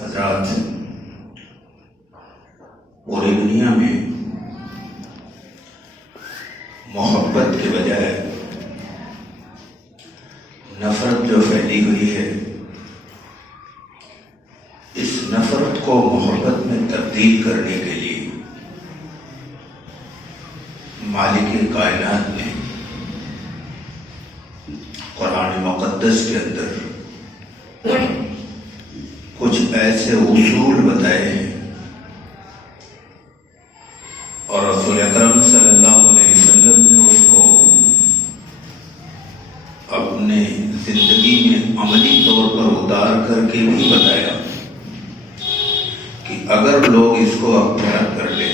حضرات، پوری دنیا میں محبت کے بجائے نفرت جو پھیلی ہوئی ہے، اس نفرت کو محبت میں تبدیل کرنے کے لیے مالک کائنات نے قرآن مقدس کے اندر کچھ ایسے اصول بتائے ہیں، اور رسول اکرم صلی اللہ علیہ وسلم نے اس کو اپنے زندگی میں عملی طور پر اتار کر کے بھی بتایا کہ اگر لوگ اس کو اختیار کر لیں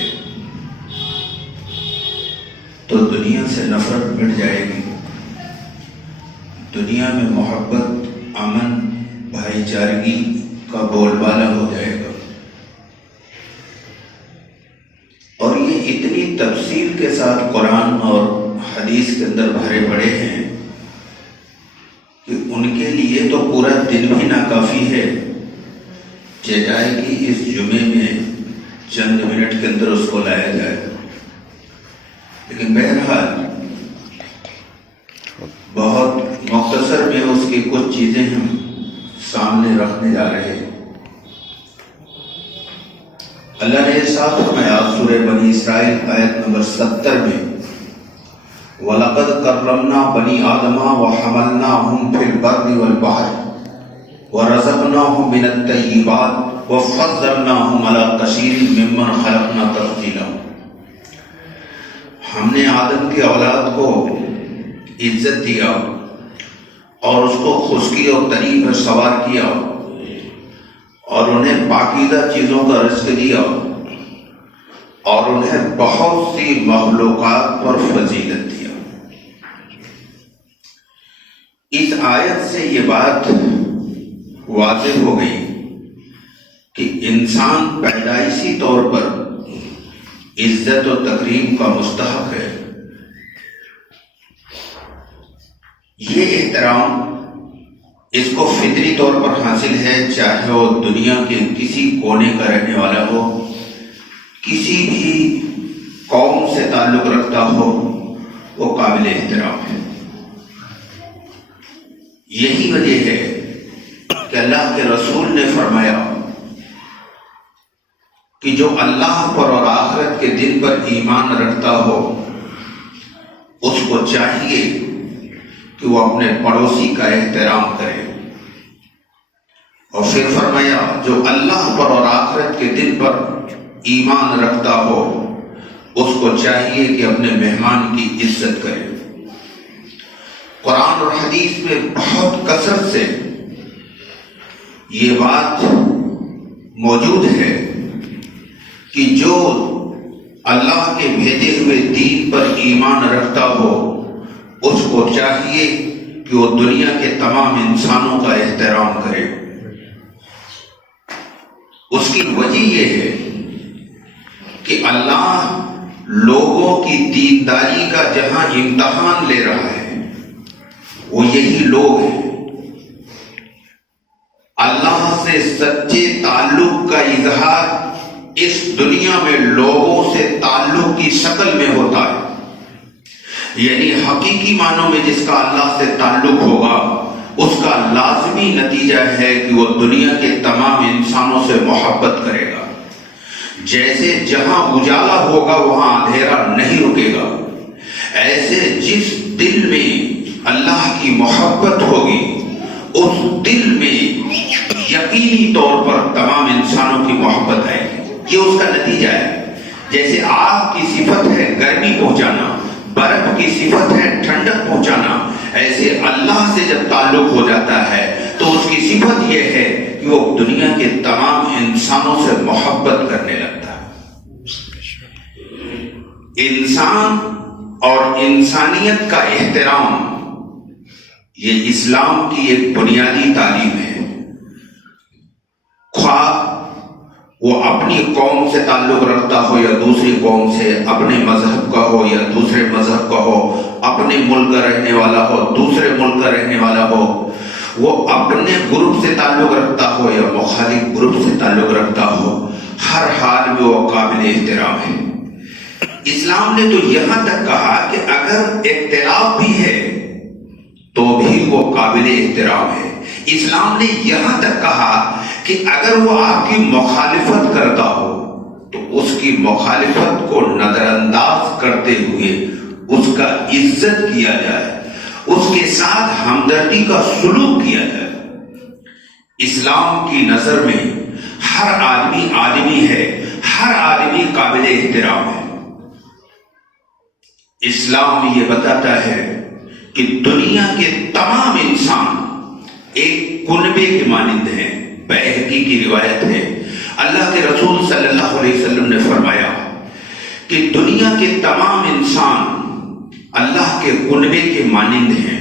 تو دنیا سے نفرت مٹ جائے گی، دنیا میں محبت، امن، بھائی چارگی کا بول بالا ہو جائے گا۔ اور یہ اتنی تفصیل کے ساتھ قرآن اور حدیث کے اندر بھرے پڑے ہیں کہ ان کے لیے تو پورا دن بھی ناکافی ہے کہ جائے کہ اس جمعے میں چند منٹ کے اندر اس کو لایا جائے، لیکن بہرحال بہت مختصر میں اس کی کچھ چیزیں ہم سامنے رکھنے جا رہے ہیں۔ اللہ نے ارشاد فرمایا سورہ بنی اسرائیل آیت نمبر 70 میں، وَلَقَدْ كَرَّمْنَا بَنِي آدَمَ وَحَمَلْنَاهُمْ فِي الْبَرِّ وَالْبَحْرِ وَرَزَقْنَاهُم مِّنَ الطَّيِّبَاتِ وَفَضَّلْنَاهُمْ عَلَىٰ كَثِيرٍ مِّمَّنْ خَلَقْنَا تَفْضِيلًا۔ ہم نے آدم کی اولاد کو عزت دیا اور اس کو خشکی اور تری پر سوار کیا اور انہیں پاکیزہ چیزوں کا رزق دیا اور انہیں بہت سی مخلوقات پر فضیلت دیا۔ اس آیت سے یہ بات واضح ہو گئی کہ انسان پیدائشی طور پر عزت و تکریم کا مستحق ہے۔ یہ احترام اس کو فطری طور پر حاصل ہے، چاہے وہ دنیا کے کسی کونے کا رہنے والا ہو، کسی بھی قوم سے تعلق رکھتا ہو، وہ قابل احترام ہے۔ یہی وجہ ہے کہ اللہ کے رسول نے فرمایا کہ جو اللہ پر اور آخرت کے دن پر ایمان رکھتا ہو اس کو چاہیے کہ وہ اپنے پڑوسی کا احترام کرے، اور پھر فرمایا جو اللہ پر اور آخرت کے دن پر ایمان رکھتا ہو اس کو چاہیے کہ اپنے مہمان کی عزت کرے۔ قرآن اور حدیث میں بہت کثرت سے یہ بات موجود ہے کہ جو اللہ کے بھیجے ہوئے دین پر ایمان رکھتا ہو اس کو چاہیے کہ وہ دنیا کے تمام انسانوں کا احترام کرے۔ اس کی وجہ یہ ہے کہ اللہ لوگوں کی دینداری کا جہاں امتحان لے رہا ہے وہ یہی لوگ ہیں۔ اللہ سے سچے تعلق کا اظہار اس دنیا میں لوگوں سے تعلق کی شکل میں ہوتا ہے، یعنی حقیقی معنوں میں جس کا اللہ سے تعلق ہوگا اس کا لازمی نتیجہ ہے کہ وہ دنیا کے تمام انسانوں سے محبت کرے گا۔ جیسے جہاں اجالا ہوگا وہاں اندھیرا نہیں رکے گا، ایسے جس دل میں اللہ کی محبت ہوگی اس دل میں یقینی طور پر تمام انسانوں کی محبت آئے گی۔ یہ اس کا نتیجہ ہے۔ جیسے آگ کی صفت ہے گرمی پہنچانا، برف کی صفت ہے ٹھنڈک پہنچانا، ایسے اللہ سے جب تعلق ہو جاتا ہے تو اس کی صفت یہ ہے کہ وہ دنیا کے تمام انسانوں سے محبت کرنے لگتا ہے۔ انسان اور انسانیت کا احترام یہ اسلام کی ایک بنیادی تعلیم ہے۔ خواہ وہ اپنی قوم سے تعلق رکھتا ہو یا دوسری قوم سے، اپنے مذہب کا ہو یا دوسرے مذہب کا ہو، اپنے ملک کا رہنے والا ہو دوسرے ملک کا رہنے والا ہو، وہ اپنے گروپ سے تعلق رکھتا ہو یا مخالف گروپ سے تعلق رکھتا ہو، ہر حال میں وہ قابل احترام ہے۔ اسلام نے تو یہاں تک کہا کہ اگر اختلاف بھی ہے تو بھی وہ قابل احترام ہے۔ اسلام نے یہاں تک کہا کہ اگر وہ آپ کی مخالفت کرتا ہو تو اس کی مخالفت کو نظر انداز کرتے ہوئے اس کا عزت کیا جائے، اس کے ساتھ ہمدردی کا سلوک کیا جائے۔ اسلام کی نظر میں ہر آدمی آدمی ہے، ہر آدمی قابل احترام ہے۔ اسلام یہ بتاتا ہے کہ دنیا کے تمام انسان ایک کنبے کے مانند ہیں۔ بہقی کی روایت ہے، اللہ کے رسول صلی اللہ علیہ وسلم نے فرمایا کہ دنیا کے تمام انسان اللہ کے کنبے کے مانند ہیں،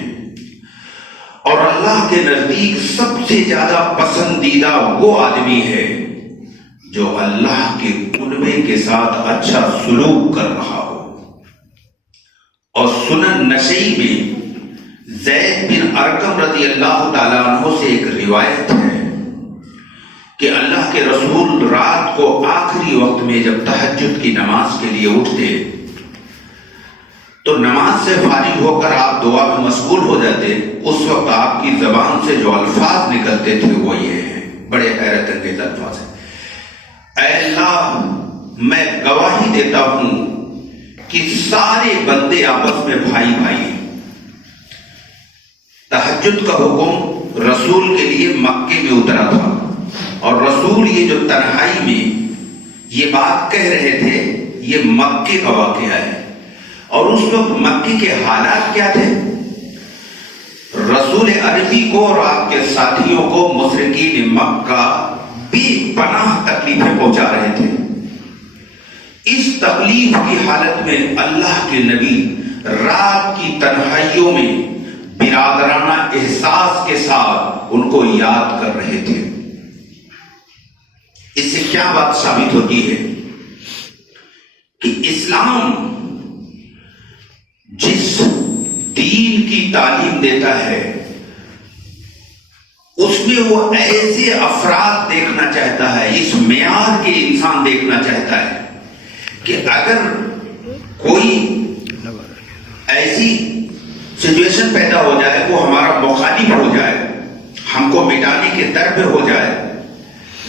اور اللہ کے نزدیک سب سے زیادہ پسندیدہ وہ آدمی ہے جو اللہ کے کنبے کے ساتھ اچھا سلوک کر رہا ہو۔ اور سنن نسائی میں زید بن ارقم رضی اللہ تعالیٰ عنہ سے ایک روایت ہے کہ اللہ کے رسول رات کو آخری وقت میں جب تہجد کی نماز کے لیے اٹھتے تو نماز سے فارغ ہو کر آپ دعا میں مشغول ہو جاتے، اس وقت آپ کی زبان سے جو الفاظ نکلتے تھے وہ یہ ہیں، بڑے حیرت انگیز الفاظ ہیں۔ اے اللہ، میں گواہی دیتا ہوں کہ سارے بندے آپس میں بھائی بھائی ہیں۔ تہجد کا حکم رسول کے لیے مکے میں اترا تھا، اور رسول یہ جو تنہائی میں یہ بات کہہ رہے تھے یہ مکے کا واقعہ ہے۔ اور اس وقت مکے کے حالات کیا تھے؟ رسول عربی کو اور آپ کے ساتھیوں کو مشرکین مکہ بے پناہ تکلیفیں پہنچا رہے تھے۔ اس تکلیف کی حالت میں اللہ کے نبی رات کی تنہائیوں میں برادرانہ احساس کے ساتھ ان کو یاد کر رہے تھے۔ اس سے کیا بات ثابت ہوتی ہے کہ اسلام جس دین کی تعلیم دیتا ہے اس میں وہ ایسے افراد دیکھنا چاہتا ہے، اس معیار کے انسان دیکھنا چاہتا ہے کہ اگر کوئی ایسی سچویشن پیدا ہو جائے، وہ ہمارا مخالف ہو جائے، ہم کو مٹانے کے در پہ ہو جائے،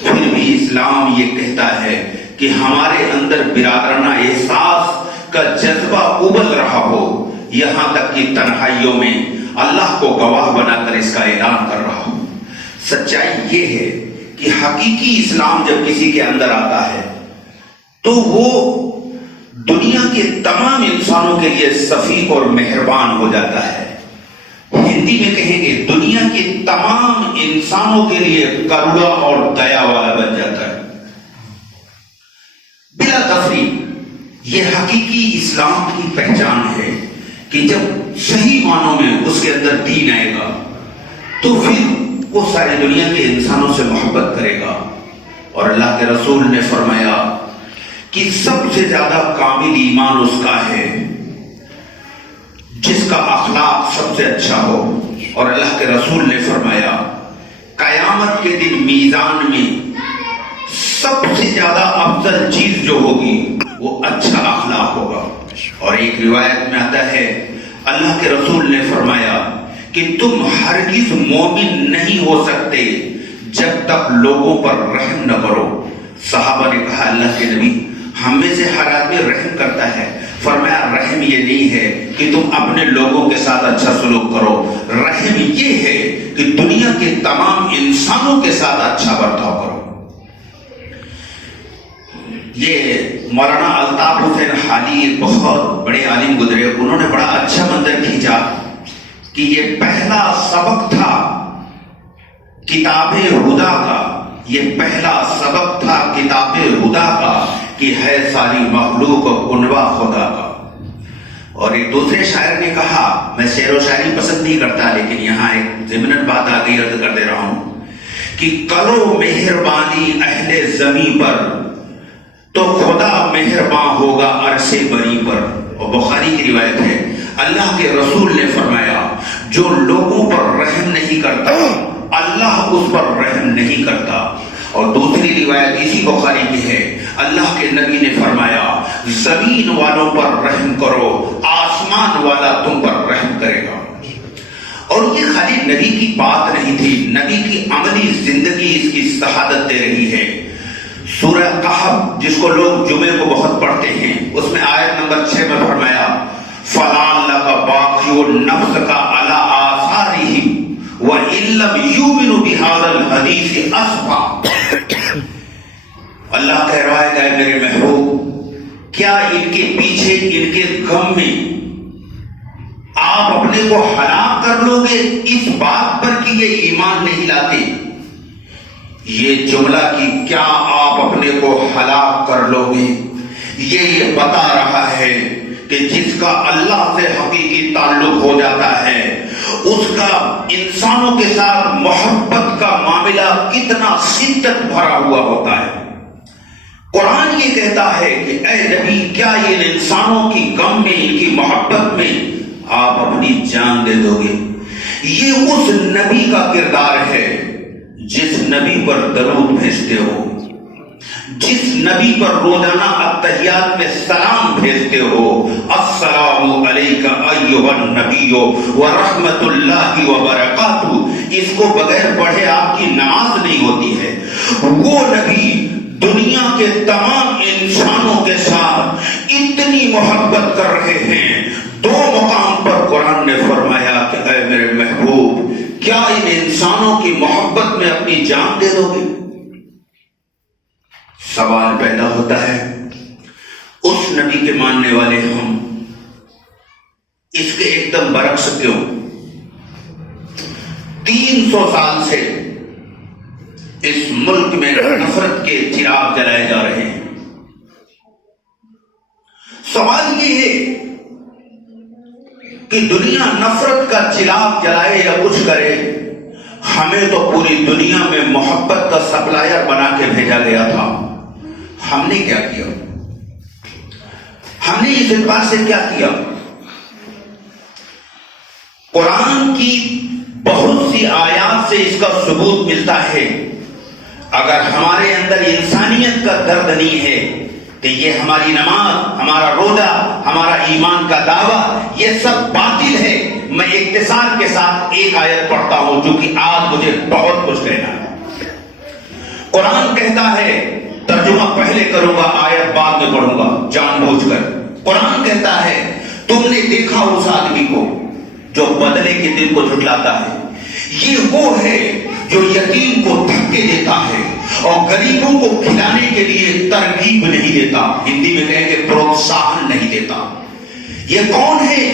پھر بھی اسلام یہ کہتا ہے کہ ہمارے اندر برادرانہ احساس کا جذبہ ابل رہا ہو، یہاں تک کہ تنہائیوں میں اللہ کو گواہ بنا کر اس کا اعلان کر رہا ہو۔ سچائی یہ ہے کہ حقیقی اسلام جب کسی کے اندر آتا ہے تو وہ دنیا کے تمام انسانوں کے لیے شفیق اور مہربان ہو جاتا ہے۔ ہندی میں کہیں گے دنیا کے تمام انسانوں کے لیے کروڑا اور دیا والا بن جاتا ہے۔ بلا تفریق یہ حقیقی اسلام کی پہچان ہے کہ جب صحیح معنوں میں اس کے اندر دین آئے گا تو پھر وہ ساری دنیا کے انسانوں سے محبت کرے گا۔ اور اللہ کے رسول نے فرمایا کہ سب سے زیادہ کامل ایمان اس کا ہے جس کا اخلاق سب سے اچھا ہو۔ اور اللہ کے رسول نے فرمایا قیامت کے دن میزان میں سب سے زیادہ افضل چیز جو ہوگی وہ اچھا اخلاق ہوگا۔ اور ایک روایت میں آتا ہے اللہ کے رسول نے فرمایا کہ تم ہرگز مومن نہیں ہو سکتے جب تک لوگوں پر رحم نہ کرو۔ صحابہ نے کہا اللہ کے نبی ہم میں سے ہر آدمی رحم کرتا ہے۔ فرمایا رحم یہ نہیں ہے کہ تم اپنے لوگوں کے ساتھ اچھا سلوک کرو، رحم یہ ہے کہ دنیا کے تمام انسانوں کے ساتھ اچھا برتاؤ کرو۔ یہ مولانا الطاف حسین حالی ایک بہت بڑے عالم گزرے، انہوں نے بڑا اچھا منظر کھینچا کہ یہ پہلا سبق تھا کتاب ہدا کا، یہ پہلا سبق تھا کتاب ہدا کا کہ ہے ساری مخلوق کنوا خدا کا۔ اور ایک دوسرے شاعر نے کہا، میں شعر و شاعری پسند نہیں کرتا لیکن یہاں ایک ضمناً بات آگے عرض کر دے رہا ہوں کہ کرو مہربانی اہل زمین پر تو خدا مہربان ہوگا عرش بری پر۔ اور بخاری کی روایت ہے اللہ کے رسول نے فرمایا جو لوگوں پر رحم نہیں کرتا اللہ اس پر رحم نہیں کرتا. اور دوسری روایت اسی بخاری کی ہے, اللہ کے نبی نے فرمایا زمین والوں پر رحم کرو, آسمان والا تم پر رحم کرے گا. اور یہ خالی نبی کی بات نہیں تھی, نبی کی عملی زندگی اس کی شہادت دے رہی ہے. سورہ کہف جس کو لوگ جمعے کو بہت پڑھتے ہیں, اس میں آیت نمبر 6 میں فرمایا فَلَعَلَّكَ بَاخِعٌ نَفْسَكَ عَلَىٰ آثَارِهِمْ وَإِن لَّمْ يُؤْمِنُوا بِهَٰذَا الْحَدِيثِ أَسْفًا. اللہ کہہ رہا ہے کہ میرے محبوب کیا ان کے پیچھے ان کے غم میں آپ اپنے کو ہلاک کر لو گے اس بات پر کہ یہ ایمان نہیں لاتے؟ یہ جملہ کہ کیا آپ اپنے کو ہلاک کر لو گے, یہ بتا رہا ہے کہ جس کا اللہ سے حقیقی تعلق ہو جاتا ہے اس کا انسانوں کے ساتھ محبت کا معاملہ کتنا شدت بھرا ہوا ہوتا ہے. قرآن یہ کہتا ہے کہ اے نبی کیا ان انسانوں کی غم میں ان کی محبت میں آپ اپنی جان دے دو گے؟ یہ اس نبی کا کردار ہے جس نبی پر درود بھیجتے ہو, جس نبی پر روزانہ التحیات میں سلام بھیجتے ہو, السلام علیکہ ایھا النبی ورحمۃ اللہ وبرکاتہ. اس کو بغیر پڑھے آپ کی نماز نہیں ہوتی ہے. وہ نبی دنیا کے تمام انسانوں کے ساتھ اتنی محبت کر رہے ہیں, 2 مقام پر قرآن نے فرمایا کہ اے میرے محبوب کیا ان انسانوں کی محبت میں اپنی جان دے دو گے؟ سوال پیدا ہوتا ہے اس نبی کے ماننے والے ہم اس کے ایک دم برعکس کیوں 300 سال سے اس ملک میں نفرت کے چراغ جلائے جا رہے ہیں؟ سوال یہ ہے کہ دنیا نفرت کا چراغ جلائے یا کچھ کرے, ہمیں تو پوری دنیا میں محبت کا سپلائر بنا کے بھیجا گیا تھا. ہم نے کیا کیا؟ ہم نے اس اعتبار سے کیا کیا؟ قرآن کی بہت سی آیات سے اس کا ثبوت ملتا ہے. اگر ہمارے اندر انسانیت کا درد نہیں ہے کہ یہ ہماری نماز, ہمارا روزہ, ہمارا ایمان کا دعویٰ یہ سب باطل ہے. میں اختصار کے ساتھ ایک آیت پڑھتا ہوں جو کہ آج مجھے بہت کچھ کہنا ہے. قرآن کہتا ہے, ترجمہ پہلے کروں گا آیت بعد میں پڑھوں گا جان بوجھ کر. قرآن کہتا ہے تم نے دیکھا اس آدمی کو جو بدلے کے دن کو جھٹلاتا ہے, یہ وہ ہے جو یتیم کو دھکے دیتا ہے اور غریبوں کو کھلانے کے لیے ترغیب نہیں دیتا, ہندی میں کہیں گے پروتساہن نہیں دیتا. یہ کون ہے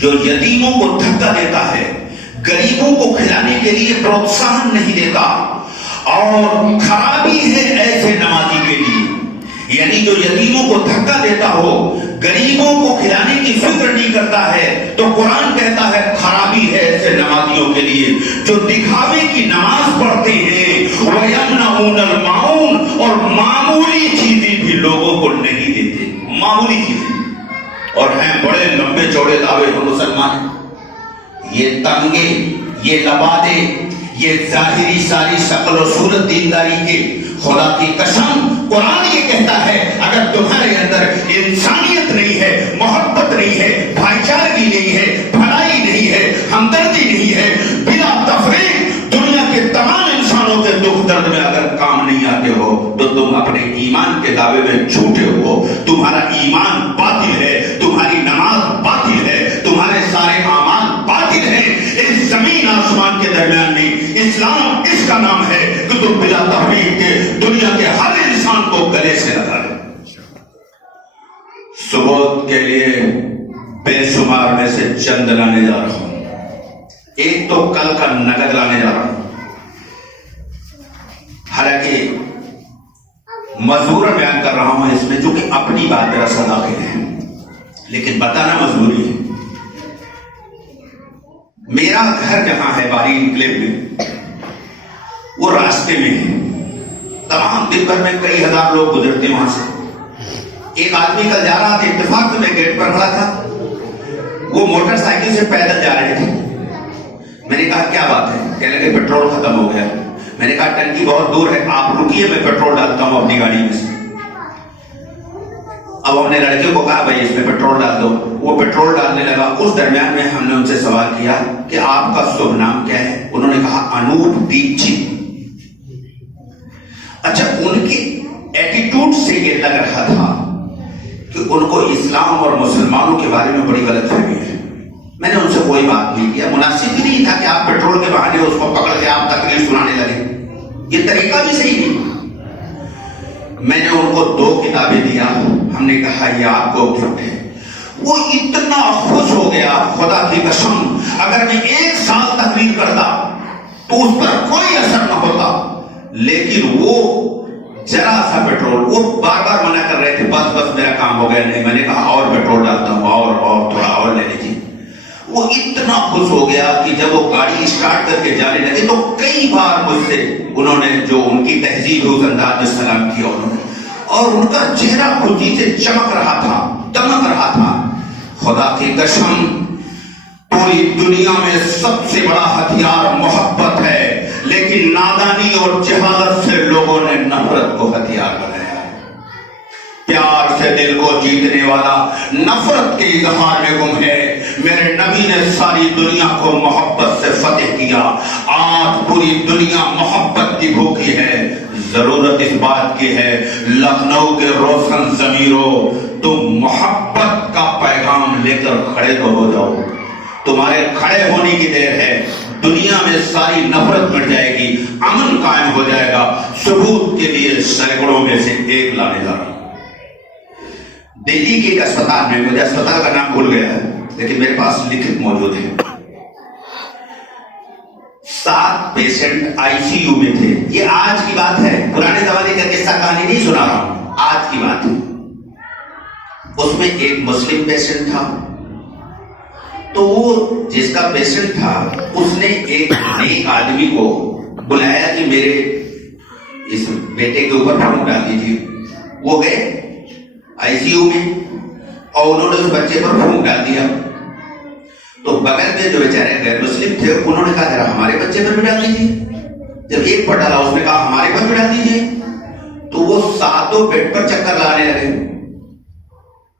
جو یتیموں کو دھکا دیتا ہے, غریبوں کو کھلانے کے لیے پروتساہن نہیں دیتا؟ اور خرابی ہے ایسے نمازی کے لیے, یعنی جو یتیموں کو دھکا دیتا ہو, غریبوں کو کھلانے کی فکر نہیں کرتا ہے, تو قرآن کہتا ہے خرابی ہے ایسے نمازیوں کے لیے جو دکھاوے کی نماز پڑھتے ہیں. وَيَمْنَعُونَ الْمَاعُونَ, اور معمولی چیزیں بھی لوگوں کو نہیں دیتے, معمولی چیزیں, اور ہیں بڑے لمبے چوڑے دعوے ہم مسلمان. یہ تنگے, یہ لبادے, یہ ظاہری ساری شکل و صورت دینداری کے, خدا کی قسم قرآن یہ کہتا ہے اگر تمہارے اندر انسانیت نہیں ہے, محبت نہیں ہے, بھائی چارگی نہیں ہے, بھلائی نہیں ہے, ہمدردی نہیں ہے, بلا تفریق دنیا کے تمام انسانوں کے دکھ درد میں اگر کام نہیں آتے ہو تو تم اپنے ایمان کے دعوے میں جھوٹے ہو. تمہارا ایمان باطل ہے, تمہاری نماز باطل ہے, تمہارے سارے اعمال باطل ہیں. اس زمین آسمان کے درمیان میں اسلام اس کا نام ہے کہ تم بلا تفریق کے دنیا کے ہر انسان کو گلے سے لگا لے. ثبوت کے لیے بے شمار میں سے چند لانے جا رہا ہوں. ایک تو کل کا نقد لانے جا رہا ہوں, حالانکہ مزدور بیان کر رہا ہوں اس میں جو کہ اپنی بات میرا صداقت ہے, لیکن بتانا مجبوری ہے. میرا گھر جہاں ہے باری انکلیو میں, وہ راستے میں ہے. تمام دن بھر میں کئی ہزار لوگ گزرتے وہاں سے. ایک آدمی کل جا رہا تھا, اتفاق سے میں گیٹ پر کھڑا تھا, وہ موٹر سائیکل سے پیدل جا رہے تھے. میں نے کہا کیا بات ہے؟ کہنے لگے پیٹرول ختم ہو گیا. میں نے کہا ٹنکی بہت دور ہے, آپ رکیے میں پیٹرول ڈالتا ہوں اپنی گاڑی میں سے. اب ہم نے لڑکے کو کہا بھائی اس میں پیٹرول ڈال دو. وہ پیٹرول ڈالنے لگا. اس درمیان میں ہم نے ان سے سوال کیا کہ آپ کا شبھ نام کیا ہے؟ انہوں نے کہا انوپ دیپ جی. اچھا, ان کے ایٹیٹیوڈ سے یہ لگ رہا تھا کہ ان کو اسلام اور مسلمانوں کے بارے میں بڑی غلط فہمی ہے. میں نے ان سے کوئی بات نہیں کیا. مناسب بھی نہیں تھا کہ آپ پیٹرول کے بہانے اس کو پکڑ کے آپ تقریر سنانے لگے. یہ طریقہ بھی صحیح نہیں. میں نے ان کو 2 کتابیں دیا. ہم نے کہا یہ آپ کو گفٹ ہے. وہ اتنا خوش ہو گیا, خدا کی قسم اگر میں 1 سال تقریر کرتا تو اس پر کوئی اثر نہ ہوتا. لیکن وہ ذرا سا پیٹرول, وہ بار بار منع کر رہے تھے, بس بس میرا کام ہو گیا. نہیں, میں نے کہا اور پیٹرول ڈالتا ہوں, اور تھوڑا اور لے لیجیے. وہ اتنا خوش ہو گیا کہ جب وہ گاڑی اسٹارٹ کر کے جانے لگے تو کئی بار مجھ سے انہوں نے جو ان کی تہذیب ہے اس انداز میں سلام کیا انہوں نے, اور ان کا چہرہ خوشی سے چمک رہا تھا, دمک رہا تھا. خدا کی قسم پوری دنیا میں سب سے بڑا ہتھیار محبت ہے, لیکن نادانی اور جہالت سے لوگوں نے نفرت کو ہتھیار بنایا. پیار سے دل کو جیتنے والا نفرت کے اظہار میں گم ہے. میرے نبی نے ساری دنیا کو محبت سے فتح کیا. آج پوری دنیا محبت کی بھوکی ہے. ضرورت اس بات کی ہے لکھنؤ کے روشن ضمیروں, تم محبت کا پیغام لے کر کھڑے تو ہو جاؤ. تمہارے کھڑے ہونے کی دیر ہے. دنیا میں ساری نفرت مٹ جائے گی, امن قائم ہو جائے گا. ثبوت کے لیے سینکڑوں میں سے ایک لانے جا رہا ہوں. دلی کے ایک اسپتال میں, مجھے اسپتال کا نام بھول گیا ہے لیکن میرے پاس لکھت موجود ہے, 7 پیشنٹ آئی سی یو میں تھے. یہ آج کی بات ہے, پرانے زمانے کا قصہ کہانی نہیں سنا رہا ہوں, آج کی بات ہے. اس میں ایک مسلم پیشنٹ تھا. تو وہ جس کا پیشنٹ تھا اس نے ایک نیک آدمی کو بلایا کہ میرے اس بیٹے کے اوپر پھونک ڈال دیجیے. وہ گئے آئی سی یو میں اور انہوں نے اس بچے پر پھونک ڈال دیا. تو بغل میں جو بیچارے غیر مسلم تھے انہوں نے کہا ذرا ہمارے بچے پر بھی ڈال دیجیے. جب ایک پر ڈالا اس نے کہا ہمارے پر بھی ڈال دیجیے. تو وہ 7 بیڈ پر چکر لانے لگے.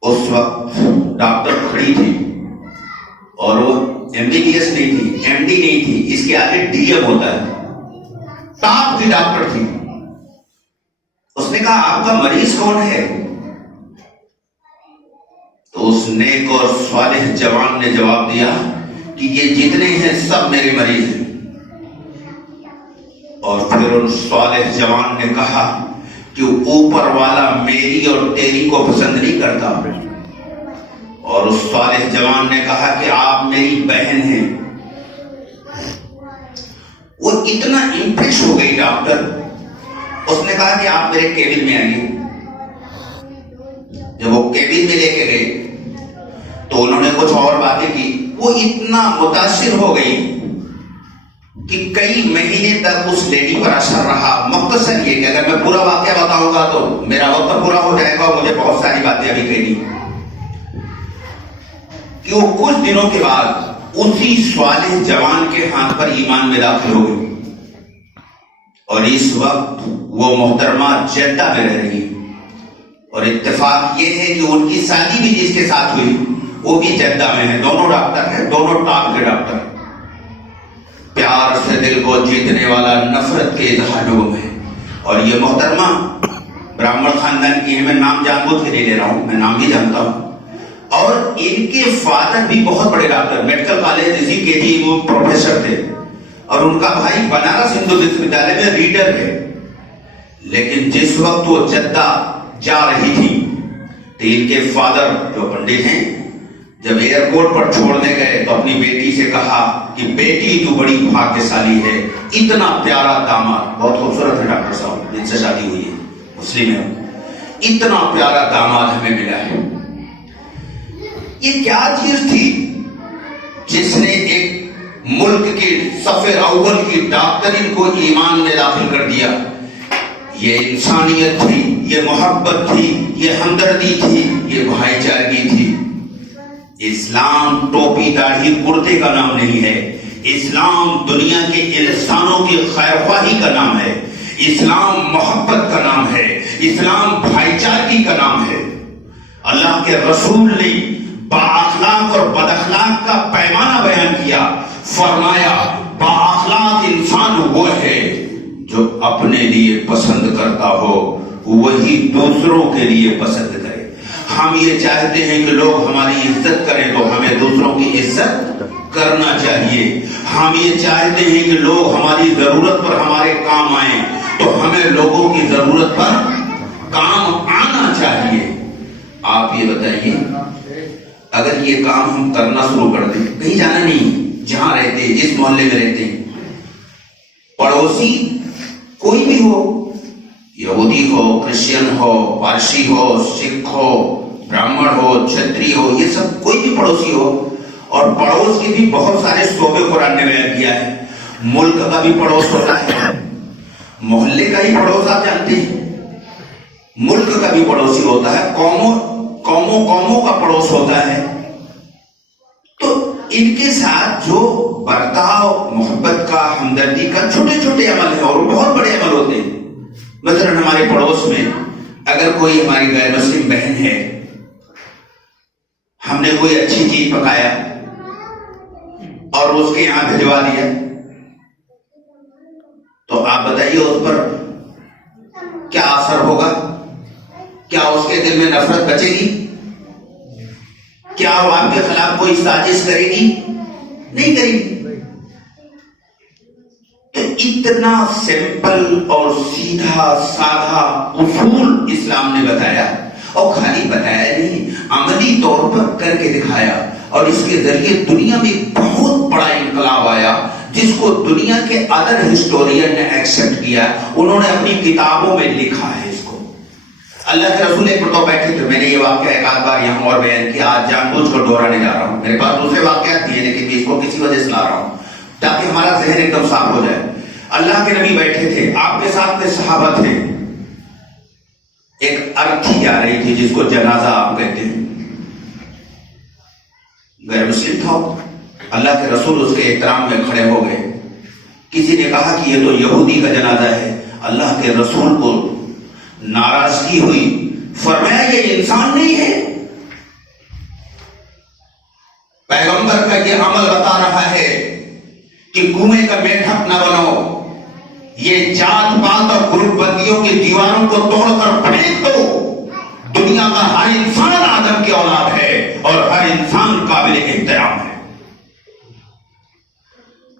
اس وقت ڈاکٹر کھڑی تھی اور وہ ایم بی بی ایس نہیں تھی, ایم ڈی نہیں تھی, اس کے آگے ڈی ایم ہوتا ہے, ٹاپ کی ڈاکٹر تھی. اس نے کہا آپ کا مریض کون ہے؟ تو اس نیک اور صالح جوان نے جواب دیا کہ یہ جتنے ہیں سب میرے مریض ہیں. اور پھر ان صالح جوان نے کہا کہ اوپر والا میری اور تیری کو پسند نہیں کرتا. اور اس صالح جوان نے کہا کہ آپ میری بہن ہیں. وہ اتنا امپریس ہو گئی ڈاکٹر, اس نے کہا کہ آپ میرے کیبن میں آئیے. جب وہ کیبن میں لے کے گئے تو انہوں نے کچھ اور باتیں کی. وہ اتنا متاثر ہو گئی کہ کئی مہینے تک اس لیڈی پر اثر رہا. مختصر یہ کہ اگر میں پورا واقعہ بتاؤں گا تو میرا وقت پورا ہو جائے گا اور مجھے بہت ساری باتیں ابھی کہنی. کہ وہ کچھ دنوں کے بعد اسی صالح جوان کے ہاتھ پر ایمان میں داخل ہو گئی. اور اس وقت وہ محترمہ جدہ میں رہ رہی. اور اتفاق یہ ہے کہ ان کی شادی بھی جس کے ساتھ ہوئی وہ بھی جدہ میں ہے. دونوں ڈاکٹر ہیں, دونوں ٹاپ کے ڈاکٹر. پیار سے دل کو جیتنے والا نفرت کے اظہاروں میں. اور یہ محترمہ براہمن خاندان کی ہے, میں نام جان بوجھ کے نہیں لے رہا ہوں, میں نام بھی جانتا ہوں. اور ان کے فادر بھی بہت بڑے ڈاکٹر, میڈیکل کالج اسی کے جی وہ پروفیسر تھے. اور ان کا بھائی بنارس ہندو وشو ودیالیہ میں ریڈر ہے. لیکن جس وقت وہ جدہ جا رہی تھی تو ان کے فادر جو پنڈت ہیں جب ایئرپورٹ پر چھوڑنے گئے تو اپنی بیٹی سے کہا کہ بیٹی تو بڑی بھاگیشالی ہے, اتنا پیارا داماد, بہت خوبصورت ہے ڈاکٹر صاحب جن سے شادی ہوئی ہے, مسلم ہے, اتنا پیارا داماد ہمیں ملا ہے. یہ کیا چیز تھی جس نے ایک ملک کی صف اول کی ڈاکٹرین کو ایمان میں داخل کر دیا؟ یہ انسانیت تھی, یہ محبت تھی, یہ ہمدردی تھی, یہ بھائی چارگی تھی. اسلام ٹوپی داڑھی کرتے کا نام نہیں ہے. اسلام دنیا کے انسانوں کی خیر خواہی کا نام ہے، اسلام محبت کا نام ہے، اسلام بھائی چارگی کا نام ہے۔ اللہ کے رسول نے بااخلاق اور بد اخلاق کا پیمانہ بیان کیا، فرمایا بااخلاق انسان وہ ہے جو اپنے لیے پسند کرتا ہو وہی دوسروں کے لیے پسند کرے۔ ہم یہ چاہتے ہیں کہ لوگ ہماری عزت کریں تو ہمیں دوسروں کی عزت کرنا چاہیے۔ ہم یہ چاہتے ہیں کہ لوگ ہماری ضرورت پر ہمارے کام آئیں تو ہمیں لوگوں کی ضرورت پر کام آنا چاہیے۔ آپ یہ بتائیے، اگر یہ کام ہم کرنا شروع کر دیں، کہیں جانا نہیں، جہاں رہتے ہیں جس محلے میں رہتے ہیں، پڑوسی کوئی بھی ہو، یہودی ہو، کرسچن ہو، پارسی ہو، سکھ ہو، براہمن ہو، چھتری ہو، یہ سب کوئی بھی پڑوسی ہو، اور پڑوس کے بھی بہت سارے شعبے قرآن نے بیان کیا ہے۔ ملک کا بھی پڑوس ہوتا ہے، محلے کا ہی پڑوس آپ جانتے ہیں، ملک کا بھی پڑوسی ہوتا ہے، قوموں کا پڑوس ہوتا ہے۔ تو ان کے ساتھ جو برتاؤ محبت کا، ہمدردی کا چھوٹے چھوٹے عمل ہیں اور بہت بڑے عمل ہوتے ہیں۔ مثلا ہمارے پڑوس میں اگر کوئی ہماری غیر مسلم بہن ہے، ہم نے کوئی اچھی چیز پکایا اور اس کے یہاں بھجوا دیا، تو آپ بتائیے اس پر کیا اثر ہوگا؟ کیا اس کے دل میں نفرت بچے گی؟ کیا وہ آپ کے خلاف کوئی سازش کرے گی؟ نہیں کرے گی۔ تو اتنا سمپل اور سیدھا سادہ اصول اسلام نے بتایا، اور خالی بتایا نہیں، عملی طور پر کر کے دکھایا، اور اس کے ذریعے دنیا میں بہت بڑا انقلاب آیا جس کو دنیا کے ادر ہسٹورین نے ایکسپٹ کیا، انہوں نے اپنی کتابوں میں لکھا ہے اس کو۔ اللہ کے رسول ایک مرتبہ بیٹھے تھے، میں نے یہ واقعہ ایک آدھ بار یہاں اور بیان کیا، آج جان بوجھ کر دہرانے جا رہا ہوں، میرے پاس دوسرے واقعات بھی ہیں لیکن میں اس کو کسی وجہ سے لا رہا ہوں تاکہ ہمارا ذہن ایک دم صاف ہو جائے۔ اللہ کے نبی بیٹھے تھے، آپ کے ساتھ میں صحابہ تھے، ایک ارتھی جا رہی تھی جس کو جنازہ آپ کہتے ہیں، غیر مسلم تھا، اللہ کے رسول اس کے احترام میں کھڑے ہو گئے۔ کسی نے کہا کہ یہ تو یہودی کا جنازہ ہے، اللہ کے رسول کو ناراضگی ہوئی، فرمایا یہ انسان نہیں ہے، پیغمبر کا یہ عمل بتا رہا ہے کہ کنویں کا میٹھک نہ بنو، یہ جات پات اور گروپ بندیوں کی دیواروں کو توڑ کر پھینک دو، دنیا کا ہر انسان آدم کی اولاد ہے اور ہر انسان قابل احترام ہے۔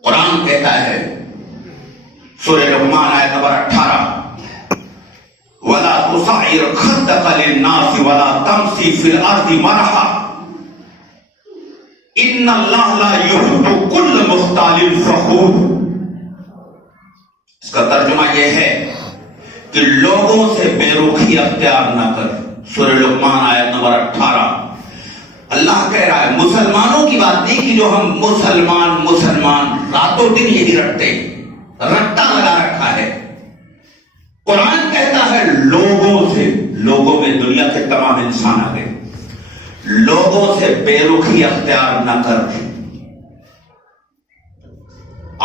قرآن کہتا ہے سورہ لقمان آیت نمبر 18، وَلَا تُصَعِّرْ خَدَّكَ لِلنَّاسِ وَلَا تَمْشِ فِي الْأَرْضِ مَرَحًا إِنَّ اللَّهَ لَا يُحِبُّ كُلَّ مُخْتَالٍ فَخُورٍ۔ اس کا ترجمہ یہ ہے کہ لوگوں سے بے رخی اختیار نہ کر، سورہ لقمان آیت نمبر 18۔ اللہ کہہ رہا ہے، مسلمانوں کی بات نہیں کہ جو ہم مسلمان راتوں دن یہی رٹتے، رٹا لگا رکھا ہے۔ قرآن کہتا ہے لوگوں میں دنیا کے تمام انسان آ گئے، لوگوں سے بے رخی اختیار نہ کر،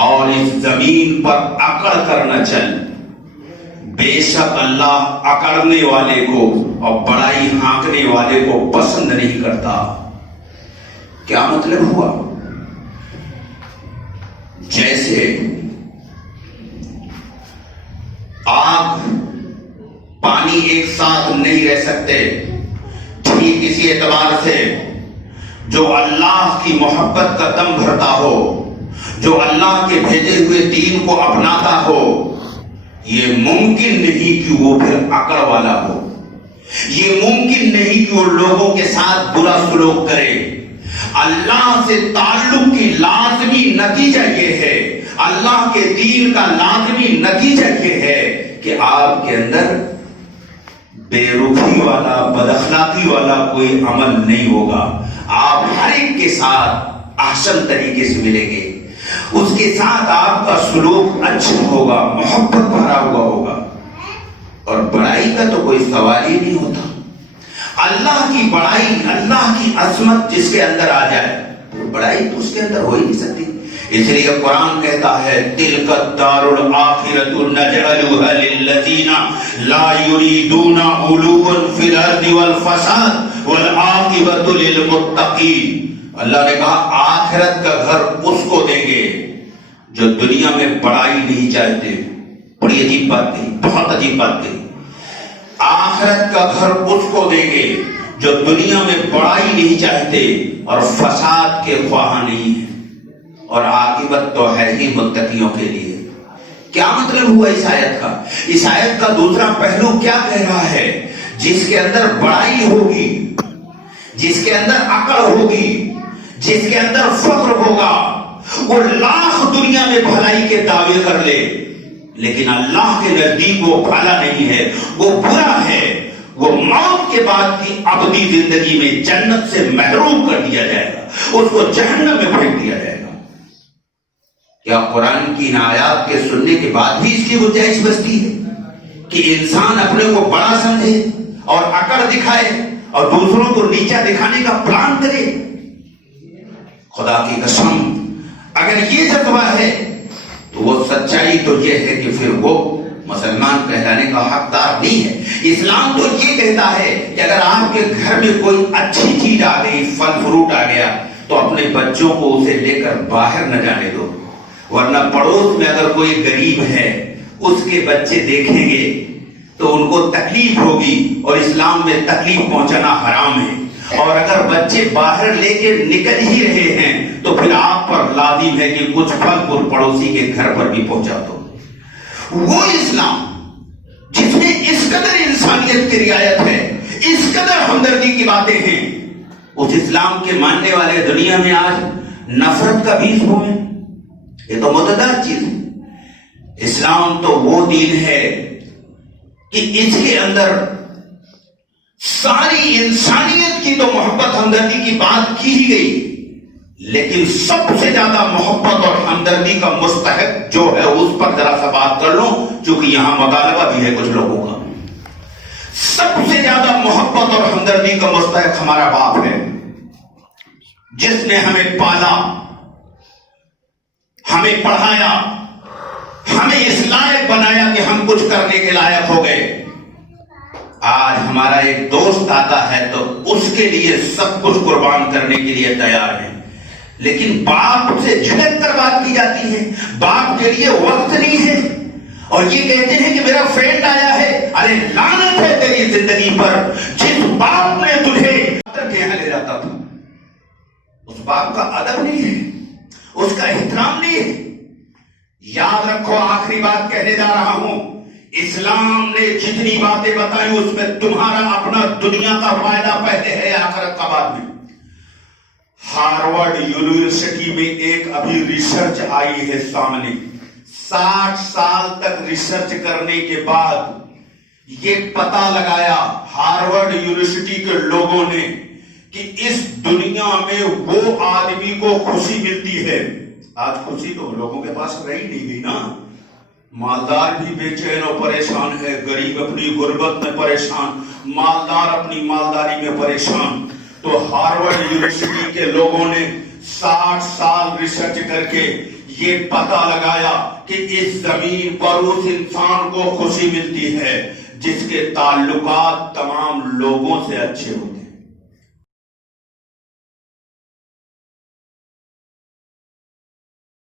اور اس زمین پر اکڑ کر نہ چل، بے شک اللہ اکڑنے والے کو اور بڑائی ہانکنے والے کو پسند نہیں کرتا۔ کیا مطلب ہوا؟ جیسے آگ پانی ایک ساتھ نہیں رہ سکتے، ٹھیک اسی اعتبار سے جو اللہ کی محبت کا دم بھرتا ہو، جو اللہ کے بھیجے ہوئے دین کو اپناتا ہو، یہ ممکن نہیں کہ وہ پھر اکڑ والا ہو، یہ ممکن نہیں کہ وہ لوگوں کے ساتھ برا سلوک کرے۔ اللہ سے تعلق کی لازمی نتیجہ یہ ہے، اللہ کے دین کا لازمی نتیجہ یہ ہے کہ آپ کے اندر بے رخی والا، بد اخلاقی والا کوئی عمل نہیں ہوگا۔ آپ ہر ایک کے ساتھ احسن طریقے سے ملیں گے، اس کے ساتھ آپ کا سلوک اچھا ہوگا، محبت بھرا ہوا ہوگا، اور بڑائی کا تو کوئی سوال ہی نہیں ہوتا۔ اللہ کی بڑائی، اللہ کی عظمت جس کے اندر آ جائے، بڑائی تو اس کے اندر ہو ہی نہیں سکتی۔ اس لیے قرآن کہتا ہے تلک الدار الآخرۃ نجعلها للذین لا یریدون علوا فی الارض والفساد والعاقبۃ للمتقین۔ اللہ نے کہا آخرت کا گھر اس کو دیں گے جو دنیا میں بڑائی نہیں چاہتے۔ بڑی عجیب بات کہی، بہت عجیب بات کہی۔ آخرت کا گھر اس کو دیں گے جو دنیا میں بڑائی نہیں چاہتے اور فساد کے خواہاں نہیں ہیں، اور عاقبت تو ہے ہی متقیوں کے لیے۔ کیا مطلب ہوا اس آیت کا؟ اس آیت کا دوسرا پہلو کیا کہہ رہا ہے؟ جس کے اندر بڑائی ہوگی، جس کے اندر عقل ہوگی، جس کے اندر فخر ہوگا، وہ لاکھ دنیا میں بھلائی کے دعوے کر لے، لیکن اللہ کے نزدیک وہ بھلا نہیں ہے، وہ برا ہے، وہ موت کے بعد کی ابدی زندگی میں جنت سے محروم کر دیا جائے گا، اس کو جہنم میں پھینک دیا جائے گا۔ کیا قرآن کی ان آیات کے سننے کے بعد بھی اس کی گنجائش بچتی ہے کہ انسان اپنے کو بڑا سمجھے اور اکڑ دکھائے اور دوسروں کو نیچا دکھانے کا پلان کرے؟ خدا کی قسم اگر یہ جذبہ ہے تو وہ سچائی تو یہ ہے کہ پھر وہ مسلمان کہلانے کا حقدار نہیں ہے۔ اسلام تو یہ کہتا ہے کہ اگر آپ کے گھر میں کوئی اچھی چیز آ گئی، پھل فروٹ آ گیا، تو اپنے بچوں کو اسے لے کر باہر نہ جانے دو، ورنہ پڑوس میں اگر کوئی غریب ہے اس کے بچے دیکھیں گے تو ان کو تکلیف ہوگی، اور اسلام میں تکلیف پہنچانا حرام ہے۔ اور اگر بچے باہر لے کے نکل ہی رہے ہیں تو پھر آپ پر لازم ہے کہ کچھ پھل پھول پڑوسی کے گھر پر بھی پہنچا دو۔ وہ اسلام جس میں اس قدر انسانیت کی رعایت ہے، اس قدر ہمدردی کی باتیں ہیں، اس اسلام کے ماننے والے دنیا میں آج نفرت کا بیج بوئیں، یہ تو متضاد چیز ہے۔ اسلام تو وہ دین ہے کہ اس کے اندر ساری انسانیت کی تو محبت ہمدردی کی بات کی ہی گئی، لیکن سب سے زیادہ محبت اور ہمدردی کا مستحق جو ہے اس پر ذرا سا بات کر لوں، چونکہ یہاں مطالبہ بھی ہے کچھ لوگوں کا۔ سب سے زیادہ محبت اور ہمدردی کا مستحق ہمارا باپ ہے، جس نے ہمیں پالا، ہمیں پڑھایا، ہمیں اس لائق بنایا کہ ہم کچھ کرنے کے لائق ہو گئے۔ آج ہمارا ایک دوست آتا ہے تو اس کے لیے سب کچھ قربان کرنے کے لیے تیار ہے، لیکن باپ سے جھجک کر بات کی جاتی ہے، باپ کے لیے وقت نہیں ہے، اور یہ کہتے ہیں کہ میرا فرینڈ آیا ہے۔ ارے لعنت ہے تیری زندگی پر، جس باپ نے تجھے کے یہاں لے جاتا تھا، اس باپ کا ادب نہیں ہے، اس کا احترام نہیں ہے۔ یاد رکھو، آخری بات کہنے جا رہا ہوں، اسلام نے جتنی باتیں بتائی اس میں تمہارا اپنا دنیا کا فائدہ پہلے ہے، آخرت کا بعد میں۔ ہارورڈ یونیورسٹی میں ایک ابھی ریسرچ آئی ہے سامنے، 60 سال تک ریسرچ کرنے کے بعد یہ پتہ لگایا ہارورڈ یونیورسٹی کے لوگوں نے کہ اس دنیا میں وہ آدمی کو خوشی ملتی ہے۔ آج خوشی تو لوگوں کے پاس رہی نہیں گئی نا، مالدار بھی بے چین و پریشان ہے، غریب اپنی غربت میں پریشان، مالدار اپنی مالداری میں پریشان۔ تو ہارورڈ یونیورسٹی کے لوگوں نے 60 سال ریسرچ کر کے یہ پتہ لگایا کہ اس زمین پر اس انسان کو خوشی ملتی ہے جس کے تعلقات تمام لوگوں سے اچھے ہوتے ہیں۔